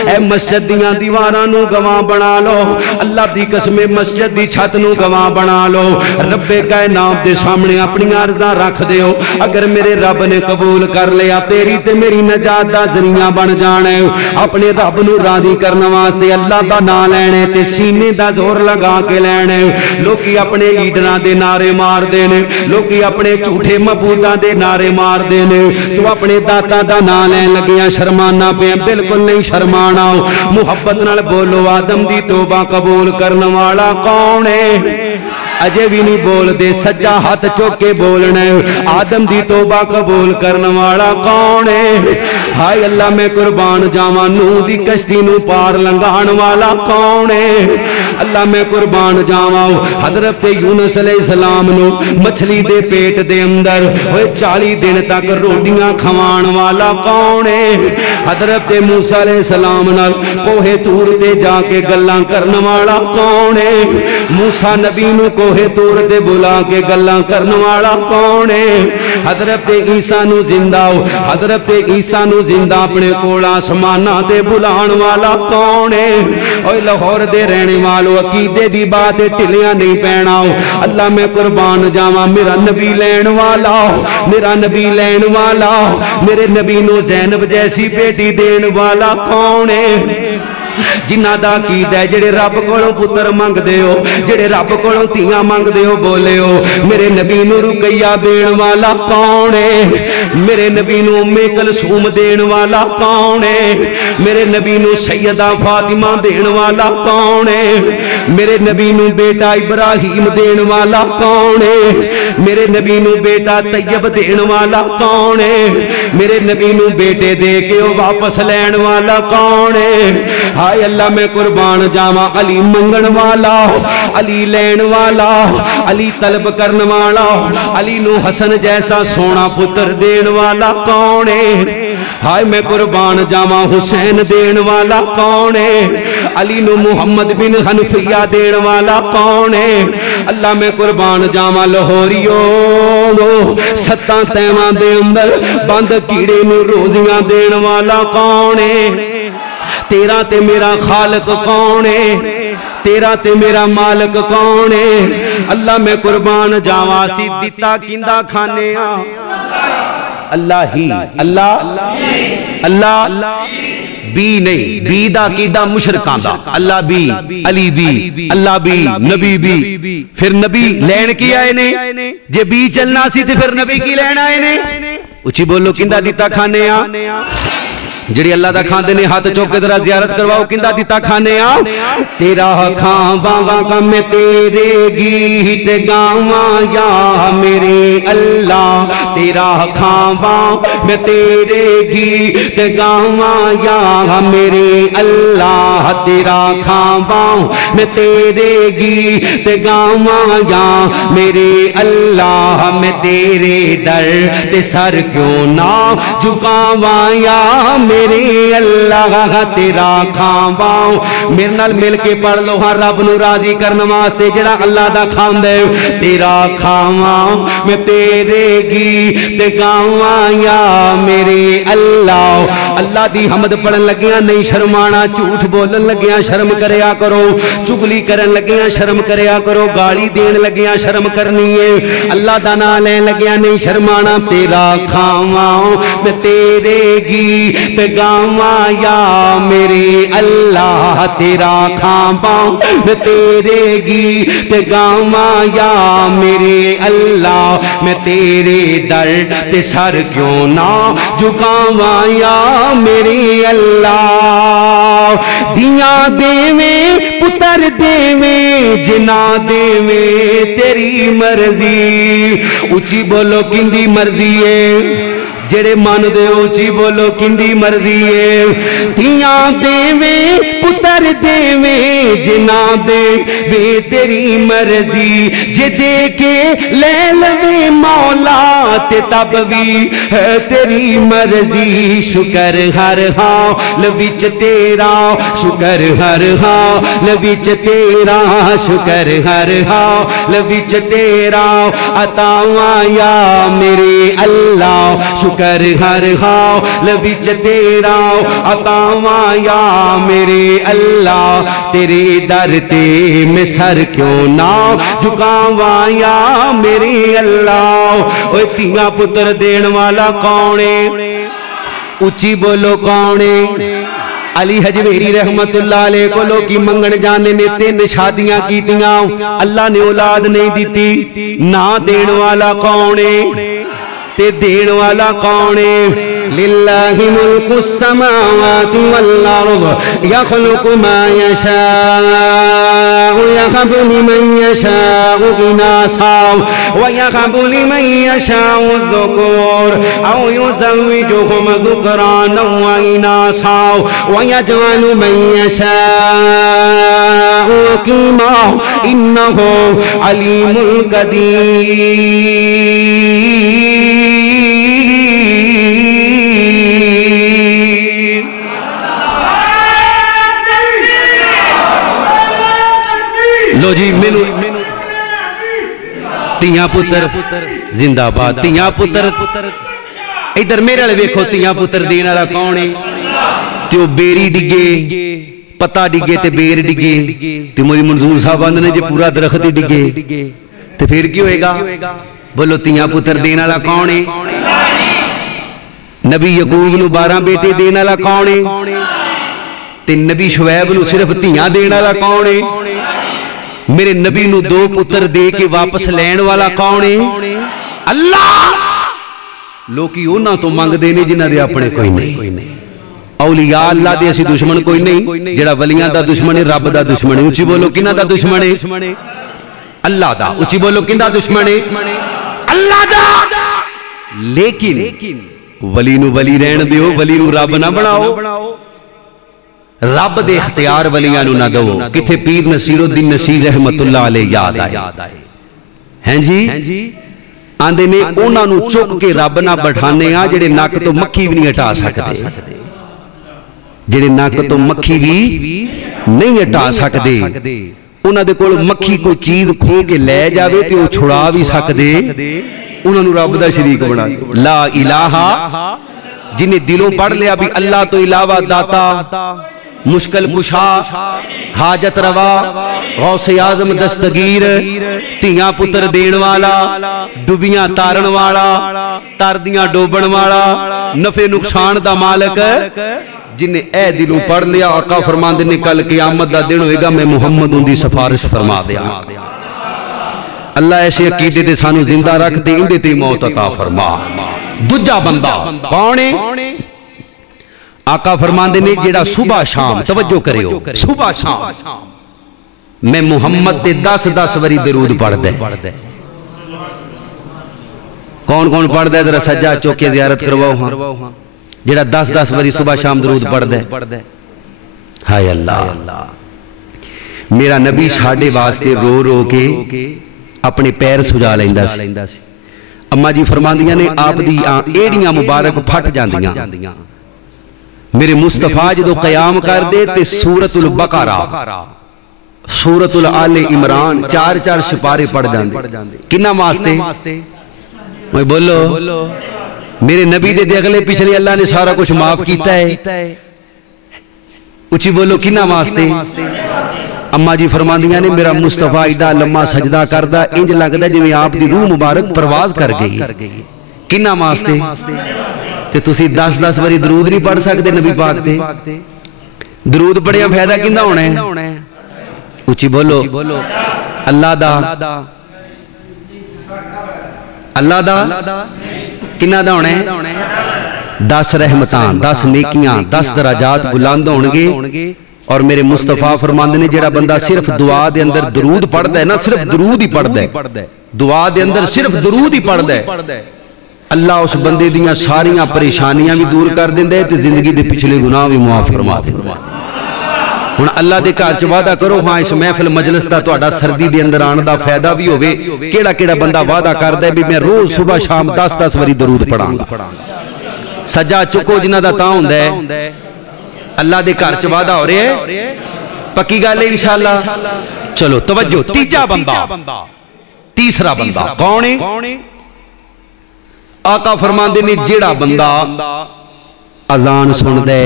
اے مسجد دیاں دیواراں نو گواہ بنا لو اللہ دی قسم مسجد دی چھت نو گواہ بنا لو رب کائنات دے سامنے اپنی عرضاں رکھ دیو اگر میرے رب نے قبول کر لیا تیری تے میری نجات دا ذریعہ بن جانا ہے اپنے رب نو راضی کرنے واسطے اللہ دا نام لینے تے سینے دا زور لگا کے لینے لوکی اپنے لیڈراں دے نعرے مار دے لوگی اپنے جھوٹے معبوداں دے نعرے مار دینے تو اپنے داتا دا نام لین لگیاں شرمانا پہ بالکل نہیں شرمانا محبت نال بولو آدم دی توبہ قبول کرنے والا کون ہے اجے بھی نہیں بول دے سجا ہاتھ چوکے بولنے آدم دی توبہ قبول کرنے والا کون ہے ہائے اللہ میں قربان جاواں نوح دی کشتی نو پار لنگان والا کون ہے اللہ میں قربان جاواں حضرت یونس علیہ السلام نو مچھلی دے پیٹ دے اندر 40 دن تک روٹیاں کھوان والا کون ہے حضرت موسیٰ علیہ السلام نال کوہ طور تے جا کے گلاں کرن والا کون ہے موسیٰ نبی نو کوہ طور تے بلا کے گلاں کرن والا کون ہے حضرت عیسیٰ نو زندہ حضرت عیسیٰ نو زندہ اپنے کول آسماناں تے بلان والا کون ہے اوے لاہور دے رہنے والو عقیدے دی بات ٹلیاں نہیں پینا اللہ میں قربان جاواں میرا نبی لین والا میرا نبی لین والا میرے نبی نو زینب جیسی بیٹی دین والا کون ہے جنہ دا عقیدہ ہے جڑے رب کولوں پتر منگ دے ہو جڑے رب کولوں تیاں منگ دے ہو بولے ہو میرے نبی نو رقیہ دین والا کون ہے میرے نبی نو ام کلثوم دین والا کون ہے میرے نبی نو سیدہ فاطمہ دین والا کون ہے میرے نبی نو بیٹا ابراہیم دین والا کون ہے میرے نبی نو بیٹا طیب دین والا کون ہے میرے نبی نو بیٹے دے کے واپس لین والا کون ہے ہائے اللہ میں قربان جاواں علی منگن والا علی لین والا علی طلب کرن والا علی نو حسن جیسا سونا پتر دین والا کون ہے ہائے میں قربان جاواں حسین دین والا کون ہے علی نو محمد بن حنفیہ دین والا کون ہے اللہ میں قربان جاواں لاہوریو ستاں تیواں دے اندر بند کیڑے نو روزیاں دین والا کون ہے تیرا تے میرا خالق کون ہے تیرا تے میرا مالک کون ہے اللہ میں قربان جاواں سی دتا کیندا کھانے اللہ ہی اللہ بی نہیں بی دا عقیدہ مشرکاں دا اللہ بی علی بی اللہ بی نبی بی پھر نبی لین کی آئے نے جے بی چلنا سی تے پھر نبی کی لین آئے نے اچھی بولو کندہ دیتا کھانے جڑی اللہ دا کھان دینے ہاتھ چوک کے ذرا زیارت کرواؤ کندہ دیتا کھانے تیرا کھان باغا کا میں تیرے گیت گاواں یا میرے اللہ تیرا کھان باغا میں تیرے گیت گاواں یا میرے اللہ تیرا کھان باغا میں تیرے گیت گاواں یا میرے اللہ میں تیرے در تے سر کیوں نہ جھکاواں یا میرے اللہ تیرا کھاواں میرے نال مل کے پڑھ لو ہاں رب نو راضی کرن واسطے جڑا اللہ دا کھان دے تیرا کھاواں میں تیرے گیت گاواں یا میرے اللہ اللہ دی حمد پڑھن لگیاں نہیں شرمانا جھوٹ بولن لگیاں شرم کریا کرو چگلی کرن لگیاں شرم کریا کرو گالی دین لگیاں شرم کرنی ہے اللہ دا نام لین لگیاں نہیں شرمانا تیرا کھاواں میں تیرے گیت گاواں یا میرے اللہ تیرا کھاواں میں تیرے گیت گاواں یا میرے اللہ میں تیرے در تے سر کیوں نہ جھکاواں یا میرے اللہ دیاں دیویں پتر دیویں جنا دیویں تیری مرضی اچھی بولو کندی مرضی ہے جڑے مان دے اونچی بولو کندی مرضی ہے تیاں دیویں پتر دیویں جنا دے وے تیری مرضی جے دے کے لے لوے مولا تے تب بھی ہے تیری مرضی شکر ہر حال وچ تیرا شکر ہر حال وچ تیرا شکر ہر حال وچ تیرا عطاواں یا میرے اللہ شکر ہر حال وچ تیرا عطاواں یا میرے اللہ تیرے در تے میں سر کیوں نہ جھکاواں یا میرے اللہ اوے تیاں پتر دین والا کون ہے اچھی بولو کون ہے علی حجویری رحمت اللہ علیہ کو لوگی منگن جانے نے 3 شادیاں کیتیاں اللہ نے اولاد نہیں دیتی نہ دین والا کون ہے تے دین والا کون ہے للہ ملک السماوات والارض یخلق ما یشاء يهب لمن يشاء إناثا ويهب لمن يشاء الذكور أو يزوجهم ذكرانا وإناثا ويجعل من يشاء عقيما إنه عليم قدير. لو جی مینو تیاں پتر زندہ باد تیاں پتر ادھر میرے لئے ویکھو تیاں پتر دینا رہا کون ہے تیو بیری ڈگے پتا ڈگے تے بیر ڈگے تے مجھے منظور صاحب آندھنے جے پورا درخت ڈگے تے پھر کیوں ہوئے گا بولو تیاں پتر دینا رہا کون ہے نبی یعقوب نو 12 بیٹے دینا رہا کون ہے تے نبی شعیب نو صرف تیاں دینا رہا کون ہے میرے نبی نو 2 پتر دے کے واپس لین والا کون ہے اللہ لوکی اونا تو مانگ دینے جنہ دے اپنے کوئی نہیں اولیاء اللہ دے اسی دشمن کوئی نہیں جڑا ولیاں دا دشمن ہے رب دا دشمن ہے اچھی بولو کنہ دا دشمن ہے اللہ دا اچھی بولو کنہ دا دشمن ہے اللہ دا لیکن ولی نو ولی رہن دیو ولی نو رب نہ بناؤ رب دے اختیار ولیاں نو نہ دو کتھے پیر نصیر الدین نصیر رحمت اللہ علیہ یاد آئے ہیں جی آندے نے اونا نو چک کے رب نہ بٹھانے آ جڑے ناک تو مکھی بھی نہیں ہٹا سکتے جڑے ناک تو مکھی بھی نہیں ہٹا سکتے اونا دے کول مکھی کوئی چیز کھو کے لے جاوے تے وہ چھڑا بھی سکتے اونا نو رب دا شریک بنا لا الہ جنہیں دلوں پڑھ لیا بھی اللہ تو علاوہ داتا مشکل کشا حاجت روا غوث اعظم دستگیر تیاں پتر دین والا ڈوبیاں تارن والا تاردیاں ڈوبن والا نفع نقصان دا مالک جنہیں اے دلوں پڑھ لیا آقا فرمان دینے کل قیامت دا دن ہوئے گا میں محمد ان دی سفارش فرما دیا اللہ ایسے عقیدے دے سانو زندہ رکھ دے اندے تے موت عطا فرما دجا بندہ کونے آقا فرمان دینے جیڑا صبح شام توجہ کرے ہو صبح شام میں محمد تے 10 وری درود پڑھ دے کون کون پڑھ دے ذرا سجا چوکے زیارت کرواؤ ہاں جیڑا 10 وری صبح شام درود پڑھ دے ہائے اللہ میرا نبی ساڑھے واسطے رو رو کے اپنے پیر سجا لیندہ سی اماں جی فرماندیاں نے آپ دی ایڑیاں مبارک پھٹ جاندیاں میرے مصطفیٰ جدو قیام کر دے تے سورت البقرہ سورت الآل عمران 4 سپارے پڑھ جاندے کنہ واسطے میں بولو میرے نبی دے اگلے پچھلے اللہ نے سارا کچھ معاف کیتا ہے اچھی بولو کنہ واسطے اماں جی فرماندیاں نے میرا مصطفیٰ ایڈا لمحہ سجدہ کردہ انج لگتا جو آپ دی روح مبارک پرواز کر گئی کنہ واسطے تے تسی 10 وری درود نہیں پڑھ سکتے نبی پاک تے درود پڑھیاں فائدہ کندہ ہونا ہے اچھی بولو اللہ دا اللہ دا کنہ دا ہونا ہے 10 رحمتان 10 نیکیاں 10 درجات بلند ہونگے اور میرے مصطفیٰ فرماندے نے جڑا بندہ صرف دعا دے اندر درود پڑھ دے نا صرف درود ہی پڑھ دے دعا دے اندر صرف درود ہی پڑھ دے اللہ اس بندے دیاں ساریاں پریشانیاں بھی دور کر دیں دے تے زندگی دے پچھلے گناہ بھی معاف فرما دیں دے اللہ دے کار چ وعدہ کرو ہاں اس محفل مجلس دا تہاڈا سردی دے اندر آن دا فائدہ بھی ہوے کیڑا کیڑا بندہ وعدہ کر دے بھی میں روز صبح شام 10 وری درود پڑھاں گا سجا چکو جنہ دا تاں ہوندا ہے اللہ دے کار چ وعدہ ہو رہے پکی گل ہے انشاءاللہ چلو توجہ تیجا بندہ تیسرا بندہ کون ہے آقا فرمان دے نے جیڑا بندہ اذان سن دے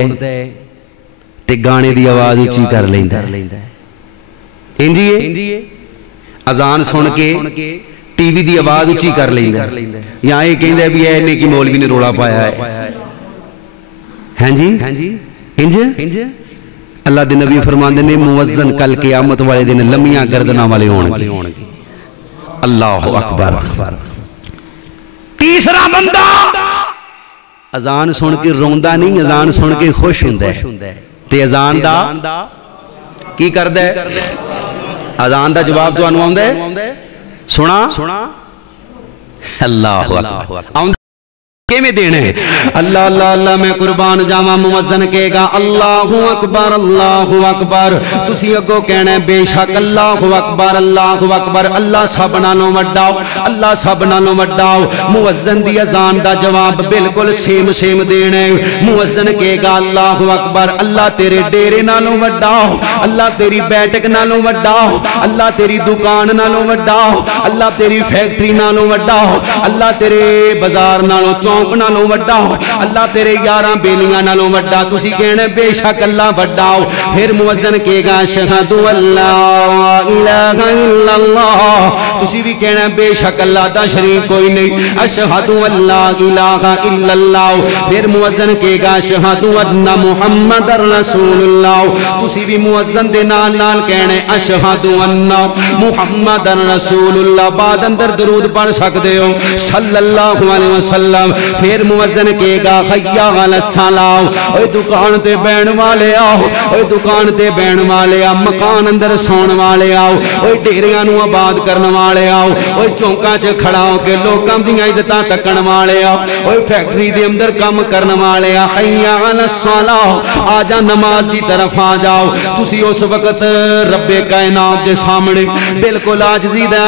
تے گانے دی آواز اچھی کر لیندہ انجیے اذان سن کے ٹی وی دی آواز اچھی کر لیندہ یہاں یہ کہیں دے بھی ہے انہیں کی مولوی نے روڑا پایا ہے ہیں جی انج اللہ دے نبی فرمان دے نے موزن کل قیامت والے دن لمیاں گردنا والے ہونگے اللہ اکبر تیسرا بندہ اذان سن کے روندہ نہیں اذان سن کے خوش ہوندہ ہے تے اذان دا کی کر دے اذان دا جواب تو انو آؤں دے سنا اللہ اکبر آؤں کے میں دینے اللہ اللہ اللہ میں قربان جاواں موزن کہے گا اللہ اکبر تسی اگو کہنا ہے بے شک اللہ اکبر اللہ سب نالوں وڈا اللہ سب نالوں وڈا موزن دی اذان دا جواب بالکل سیم دینے موزن کہے گا اللہ اکبر اللہ تیرے ڈیرے نالوں وڈا اللہ تیری بیٹھک نالوں وڈا اللہ تیری دکان نالوں وڈا اللہ تیری فیکٹری نالوں وڈا اللہ تیرے بازار نالوں چونک نالوں وڈا اللہ تیرے یاراں بیلیاں نالوں وڈا تسی کہنے بے شک اللہ وڈا پھر موزن کہے گا اشہد اللہ الہ الا اللہ تسی بھی کہنے بے شک اللہ دا شریک کوئی نہیں اشہد اللہ الہ الا اللہ پھر موزن کہے گا اشہد ان محمد رسول اللہ تسی بھی موزن دے نال نال کہنے اشہد ان محمد رسول اللہ بعد اندر درود پڑھ سکتے ہو صلی اللہ علیہ وسلم پھر موزن کہے گا خیا علی الصلاۃ اوے دکان تے بہن والے آؤ اوے دکان تے بہن والے آ مکان اندر سون والے آؤ اوے ڈیریاں نو آباد کرن والے آؤ اوے چونکاں چ کھڑا ہو کے لوکاں دیاں عزتاں تکن والے آؤ اوے فیکٹری دے اندر کام کرن والے آ خیا علی الصلاۃ آ جا نماز دی طرف آ جاؤ تسی اس وقت رب کائنات دے سامنے بالکل عاجزی دا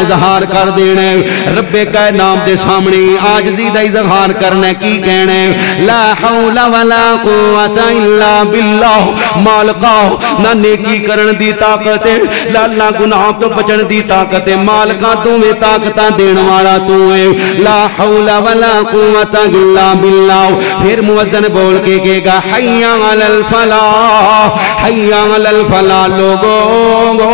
اظہار کر دینا رب کائنات دے سامنے عاجزی دا اظہار کرنا کی کہنے لا حول ولا قوت الا باللہ مالکا نہ نیکی کرن دی طاقت لا اللہ گناہ تو بچن دی طاقت مالکا تو میں طاقتاں دین والا تو ہے لا حول ولا قوت الا باللہ پھر موزن بول کے کہے گا حی علی الفلاح حی علی الفلاح لوگوں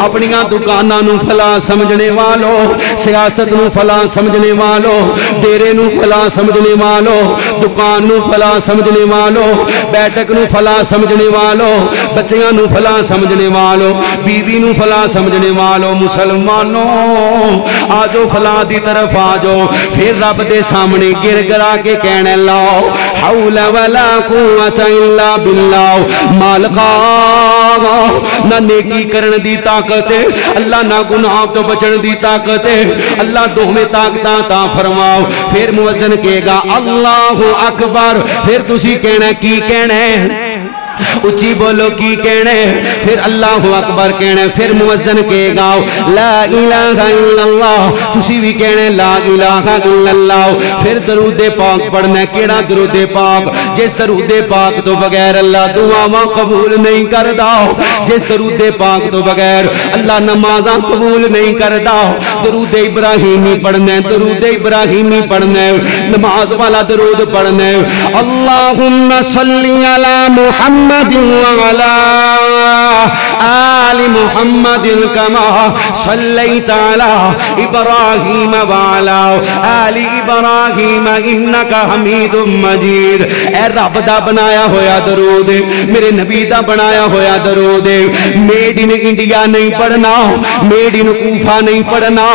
اپنیاں دکاناں نو فلاح سمجھنے والو سیاست نو فلاح سمجھنے والو ڈیرے نو فلاح سمجھنے والو دکان نو فلاح سمجھنے والو بیٹھک نو فلاح سمجھنے والو بچیاں نو فلاح سمجھنے والو بیوی نو فلاح سمجھنے والو مسلمانوں آجو فلاح دی طرف آجو پھر رب دے سامنے گر گرا کے کہنے لا حول ولا قوت الا باللہ مالکا نہ نیکی کرن دی طاقت اللہ نہ گناہ تو بچن دی طاقت اللہ دو میں طاقتاں تا فرماؤ پھر موزن کہے گا اللہ اکبر پھر تسی کہنا کی کہنا اچھی بولو کی کہنے پھر اللہ اکبر کہنے پھر موزن کہے گا لا الہ الا اللہ تسی بھی کہنے لا الہ الا اللہ پھر درود پاک پڑھنا کیڑا درود پاک جس درود پاک تو بغیر اللہ دعاواں قبول نہیں کردا جس درود پاک تو بغیر اللہ نمازاں قبول نہیں کردا درود ابراہیمی پڑھنا درود ابراہیمی پڑھنا نماز والا درود پڑھنا اللہم صلی علی محمد وعلى آل محمد كما صليت على إبراهيم وعلى آل إبراهيم إنك حميد مجيد اے رب دا بنایا ہویا درود میرے نبی دا بنایا ہویا درود میڈ ان انڈیا نہیں پڑھنا میڈ ان کوفہ نہیں پڑھنا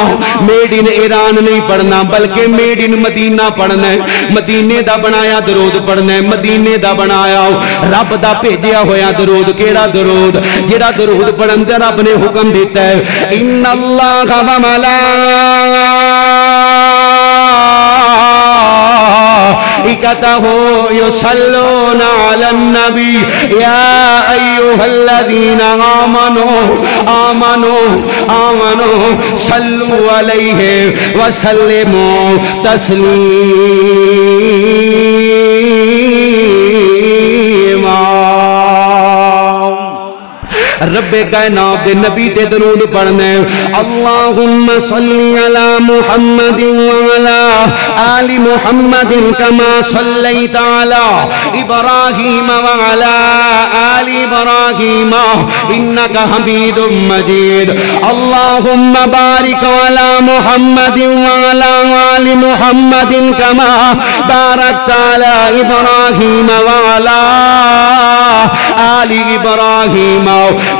میڈ ان ایران نہیں پڑھنا بلکہ میڈ ان مدینہ پڑھنا مدینے دا بنایا درود پڑھنا مدینے دا بنایا رب دا بھیجیا ہویا درود کیڑا درود جڑا درود پڑھن تے رب نے حکم دیتا ہے ان اللہ و ملائکتہ یصلون علی النبی یا ایھا الذین آمنوا صلوا علیہ وسلموا تسلیما رب کائنات دے نبی تے درود پڑھنے اللہم صلی علی محمد وعلا آل محمد کما صلیت علی ابراہیم وعلا آل ابراہیم انکا حمید مجید اللہم بارک علی محمد وعلا آل محمد کما بارکت علی ابراہیم وعلا آل ابراہیم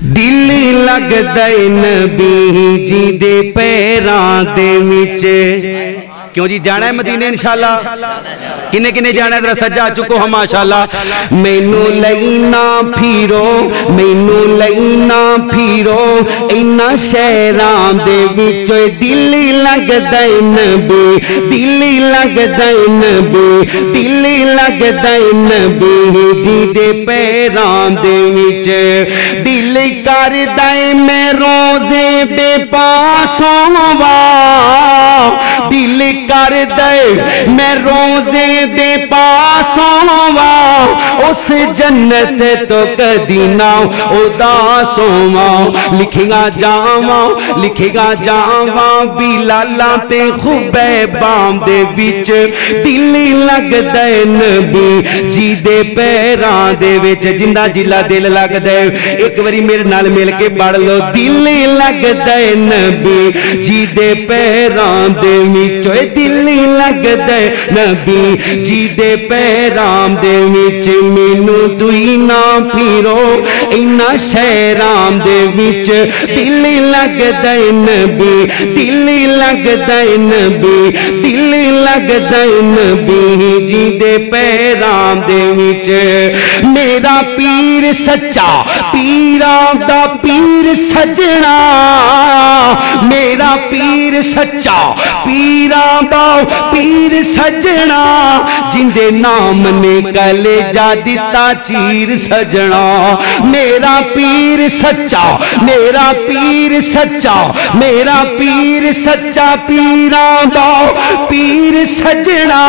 دل لگدا نبی جی دے پیراں دے وچ کیوں جی جانا ہے مدینے انشاءاللہ کنے کنے جانا ہے ذرا سجا چکو ہم ماشاءاللہ مینوں لینا پھیرو مینوں لینا پھیرو اینا شہراں دے وچ دل لگدا نبی دل لگدا نبی دل لگدا نبی جی دے پیراں دے وچ دل کردا میں روزے دے پاسوں وا دل کر دے میں روزے دے پاسوں وا اس جنت تو کدی نہ اداسوں وا لکھے گا جاواں بلالاں تے خبیباں دے وچ دل لگدا نبی جی دے پیراں دے وچ جندا جلا دل لگدا ایک واری میرے نال مل کے پڑھ لو دل لگدا نبی جی دے پیراں دے وچ دل لگدا نبی جی دے پیراں دے وچ مینوں توئی نہ پھیرو اینا شہراں دے وچ دل لگدا نبی دل لگدا نبی دل لگدا نبی جی دے پیراں دے وچ میرا پیر سچا پیراں دا پیر سجنا میرا پیر سچا پیراں دا پیر سجنا جندے نام نے کلیجہ دتا چیر سجنا میرا پیر سچا میرا پیر سچا میرا پیر سچا پیراں دا پیر سجنا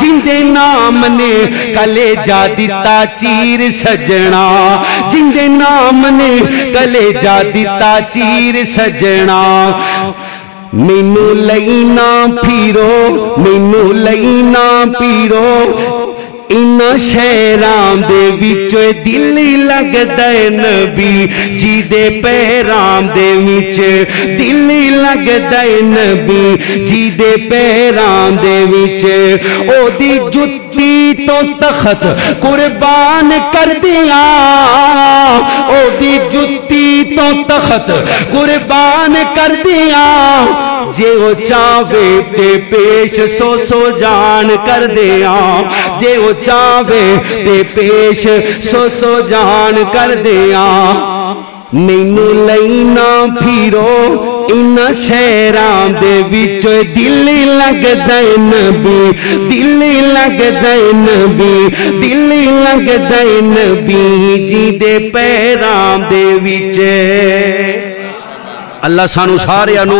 جندے نام نے کلیجہ دتا چیر سجنا جندے نام نے کلیجہ دتا چیر سجنا مینوں لینا پھیرو مینوں لینا پھیرو اینا شہراں دے وچ دل لگدا نبی جی دے پیراں دے وچ دل لگدا نبی جی دے پیراں دے وچ او دی جُتی تو تخت قربان کر دیا او دی جُتی تو تخت قربان کر دیا جے وہ چاہوے تے پیش سو جان کر دیا جے وہ چاہوے تے پیش سو جان کر دیا مینوں لینا پھیرو اینا شہراں دے وچ دل لگدا نبی دل لگدا نبی دل لگدا نبی جی دے پیراں دے وچ اللہ سانو سارے انو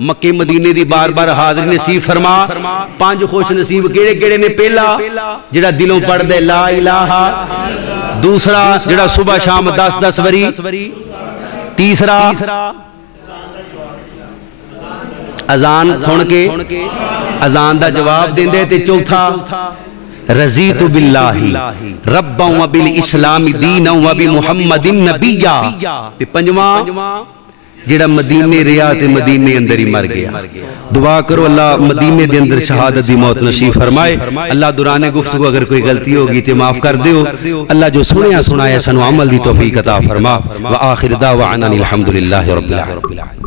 مکے مدینے دی بار بار حاضری نصیب فرما پانچ خوش نصیب کیڑے کیڑے نے پہلا جڑا دلوں پڑھ دے لا الہ دوسرا جڑا صبح شام 10 وری تیسرا اذان سن کے اذان دا جواب دیندے تے چوتھا رضیت باللہ ربا و بالاسلام دینا و بمحمد نبیا تے پنجواں جڑا مدینے ریا تے مدینے اندر ہی مر گیا دعا کرو اللہ مدینے دے اندر شہادت دی موت نصیب فرمائے اللہ دوران گفتگو اگر کوئی غلطی ہوگی تے معاف کر دیو اللہ جو سنیا سنایا سنو عمل دی توفیق عطا فرما وآخر دعوانا الحمدللہ رب العالمین